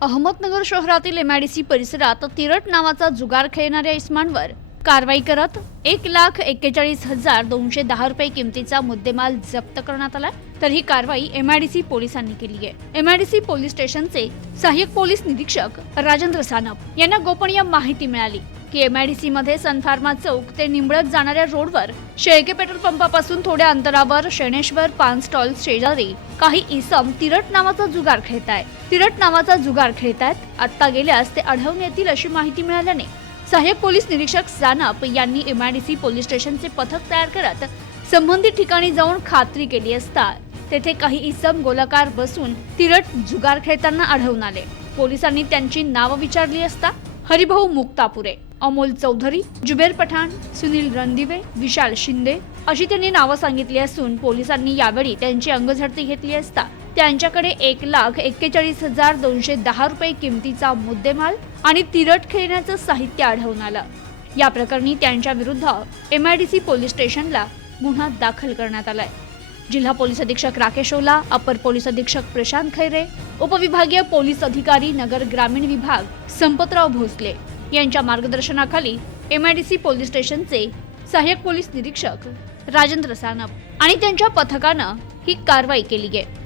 अहमदनगर शहरातील एमआयडीसी परिसरात तिरट नावाचा जुगार खेळणाऱ्या इस्मांवर कारवाई करत एक लाख एक्केचाळीस हजार दोनशे दहा रुपये किमतीचा मुद्देमाल जप्त करण्यात आला तर ही कारवाई एमआयडीसी पोलिसांनी केली आहे. एमआयडीसी पोलीस स्टेशनचे सहाय्यक पोलीस निरीक्षक राजेंद्र सानप यांना गोपनीय माहिती मिळाली की एमआयडीसी मध्ये सनफार्मा चौक ते निंबळत जाणाऱ्या रोडवर शेळके पेट्रोल पंपापासून थोड्या अंतरावर शनेश्वर पान स्टॉल शेजारी काही इसम तिरट नावाचा जुगार खेळताय. तिरट नावाचा जुगार खेळतायत. आत्ता गेल्यास ते आढळून येतील अशी माहिती मिळाल्याने सहाय्यक पोलीस निरीक्षक सानप यांनी एमआयडीसी पोलीस स्टेशनचे पथक तयार करत संबंधित ठिकाणी जाऊन खात्री केली असता तेथे काही इसम गोलाकार बसून तिरट जुगार खेळताना आढळून आले. पोलिसांनी त्यांची नावं विचारली असता हरिभाऊ मुक्तापुरे अमोल चौधरी जुबेर पठाण सुनील रणदिवे विशाल शिंदे अशी त्यांनी नावं सांगितली असून पोलिसांनी यावेळी त्यांची अंगझडती घेतली असता त्यांच्याकडे एक लाख एक्केचाळीस हजार दोनशे दहा रुपये किमतीचा मुद्देमाल आणि तिरट खेळण्याचं साहित्य आढळून आलं. या प्रकरणी त्यांच्या विरुद्ध M I D C police स्टेशनला गुन्हा दाखल करण्यात आलाय. जिल्हा पोलीस अधीक्षक राकेश ओला अपर पोलीस अधीक्षक प्रशांत खैरे उपविभागीय पोलीस अधिकारी नगर ग्रामीण विभाग संपतराव भोसले यांच्या मार्गदर्शनाखाली M I D C police स्टेशनचे सहाय्यक पोलीस निरीक्षक राजेंद्र सानप आणि त्यांच्या पथकानं ही कारवाई केली आहे.